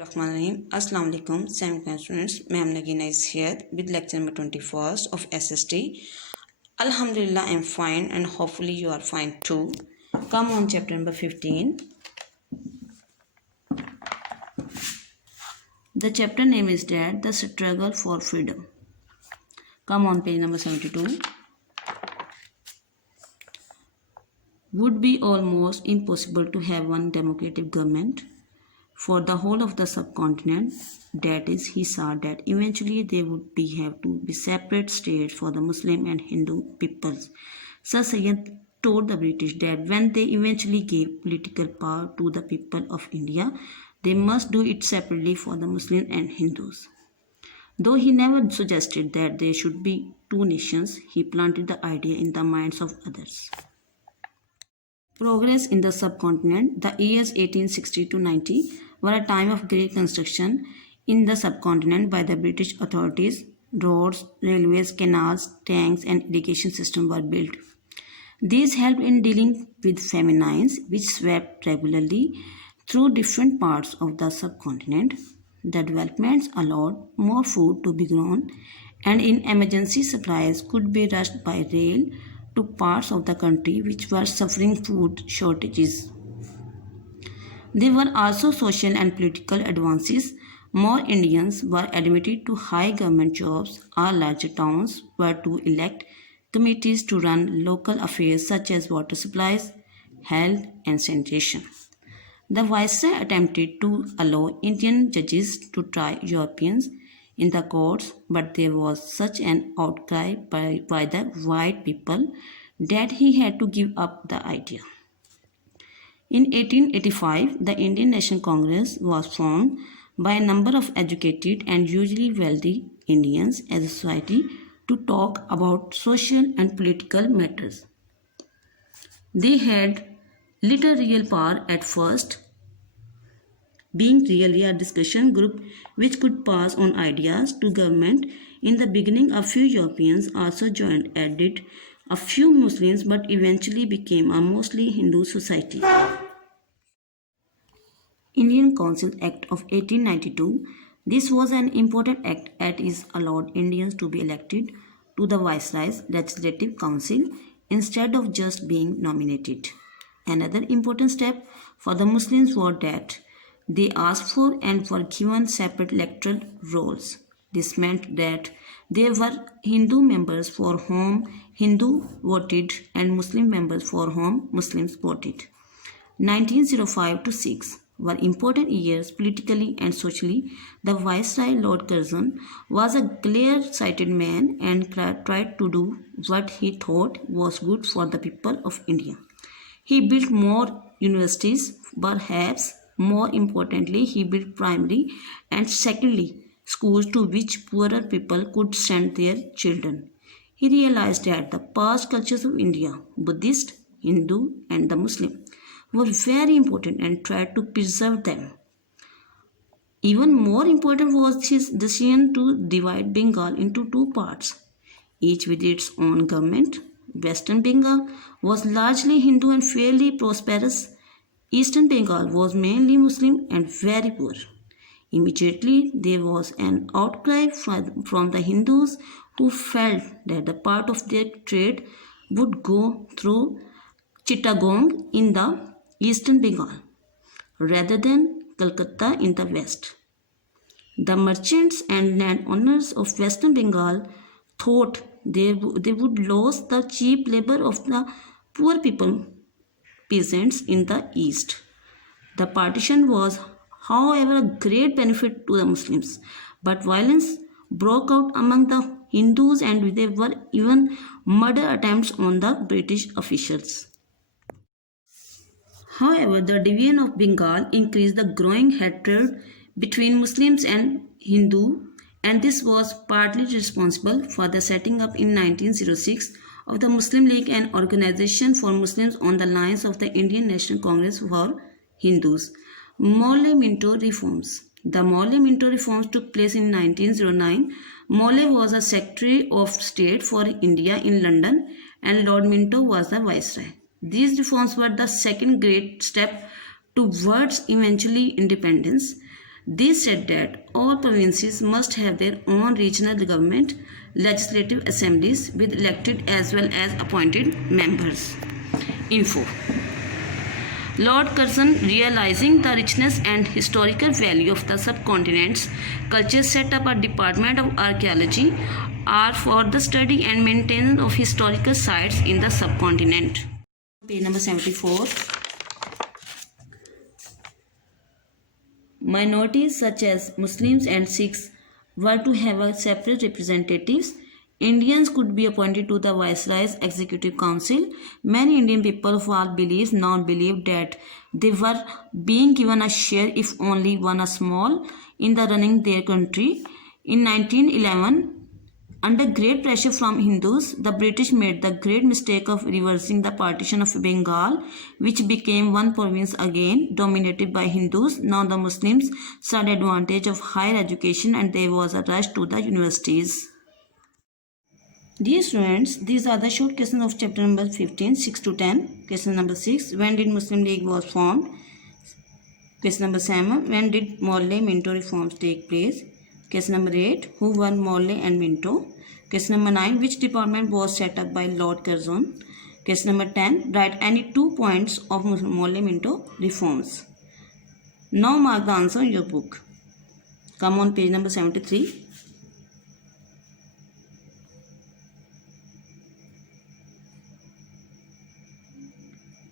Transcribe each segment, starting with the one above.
Bismillahirrahmanirrahim. Assalamu alaikum, 7th students. I am Nagina is here with lecture number 21st of SST. Alhamdulillah, I am fine and hopefully you are fine too. Come on, chapter number 15. The chapter name is that The Struggle for Freedom. Come on, page number 72. Would be almost impossible to have one democratic government for the whole of the subcontinent. That is, he saw that eventually there would have to be separate states for the Muslim and Hindu peoples. Sir Sayyid told the British that when they eventually gave political power to the people of India, they must do it separately for the Muslims and Hindus. Though he never suggested that there should be two nations, he planted the idea in the minds of others. Progress in the subcontinent. The years 1860 to 90 were a time of great construction in the subcontinent by the British authorities. Roads, railways, canals, tanks and irrigation systems were built. These helped in dealing with famines which swept regularly through different parts of the subcontinent. The developments allowed more food to be grown, and in emergency supplies could be rushed by rail to parts of the country which were suffering food shortages. There were also social and political advances. More Indians were admitted to high government jobs. All larger towns were to elect committees to run local affairs such as water supplies, health and sanitation. The Viceroy attempted to allow Indian judges to try Europeans in the courts, but there was such an outcry by the white people that he had to give up the idea. In 1885, the Indian National Congress was formed by a number of educated and usually wealthy Indians as a society to talk about social and political matters. They had little real power at first, being really a discussion group which could pass on ideas to government. In the beginning, a few Europeans also joined, added a few Muslims, but eventually became a mostly Hindu society. Indian Council Act of 1892. This was an important act as it allowed Indians to be elected to the Viceroy's Legislative Council instead of just being nominated. Another important step for the Muslims was that they asked for and were given separate electoral rolls. This meant that there were Hindu members for whom Hindu voted and Muslim members for whom Muslims voted. 1905 to 6 were important years politically and socially. The Viceroy Lord Curzon was a clear-sighted man and tried to do what he thought was good for the people of India. He built more universities, perhaps more importantly, he built primary and secondary schools to which poorer people could send their children. He realized that the past cultures of India, Buddhist, Hindu and the Muslim, were very important and tried to preserve them. Even more important was his decision to divide Bengal into two parts, each with its own government. Western Bengal was largely Hindu and fairly prosperous. Eastern Bengal was mainly Muslim and very poor. Immediately, there was an outcry from the Hindus who felt that the part of their trade would go through Chittagong in the Eastern Bengal rather than Calcutta in the west. The merchants and landowners of Western Bengal thought they would lose the cheap labor of the poor peasants in the east. The partition was, however, a great benefit to the Muslims, but violence broke out among the Hindus and there were even murder attempts on the British officials. However, the division of Bengal increased the growing hatred between Muslims and Hindu, and this was partly responsible for the setting up in 1906 of the Muslim League, an organization for Muslims on the lines of the Indian National Congress for Hindus. Morley Minto reforms. The Morley Minto reforms took place in 1909. Morley was a Secretary of State for India in London and Lord Minto was the Viceroy. These reforms were the second great step towards eventually independence. These said that all provinces must have their own regional government, legislative assemblies with elected as well as appointed members. Info. Lord Curzon, realizing the richness and historical value of the subcontinent's culture, set up a Department of Archaeology for the study and maintenance of historical sites in the subcontinent. Page number 74. Minorities such as Muslims and Sikhs were to have a separate representatives. Indians could be appointed to the Viceroy's Executive Council. Many Indian people of all beliefs now believed that they were being given a share, if only one a small, in the running their country. In 1911, under great pressure from Hindus, the British made the great mistake of reversing the partition of Bengal, which became one province again, dominated by Hindus. Now the Muslims saw the advantage of higher education and there was a rush to the universities. Dear students, these are the short questions of chapter number 15, 6 to 10. Question number 6, when did Muslim League was formed? Question number 7, when did Morley Minto reforms take place? Question number 8, who were Morley and Minto? Question number 9, which department was set up by Lord Curzon? Question number 10, write any 2 points of Morley Minto reforms. Now mark the answer in your book. Come on page number 73.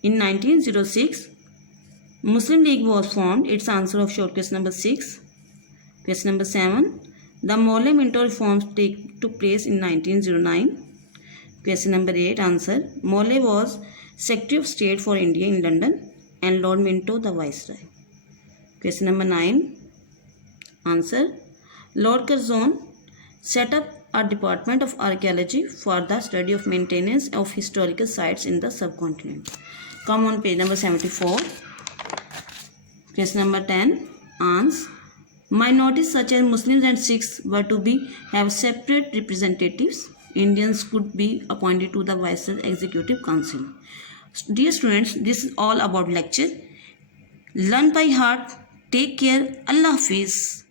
In 1906, Muslim League was formed. Its answer of short question number 6. Question number 7. The Morley Minto reforms took place in 1909. Question number 8. Answer. Morley was Secretary of State for India in London and Lord Minto the Viceroy. Question number 9. Answer. Lord Curzon set up a Department of Archaeology for the study of maintenance of historical sites in the subcontinent. Come on page number 74. Question number 10. Answer. Minorities such as Muslims and Sikhs were to have separate representatives. Indians could be appointed to the Viceroy's Executive Council. Dear students, this is all about lecture. Learn by heart. Take care. Allah Hafiz.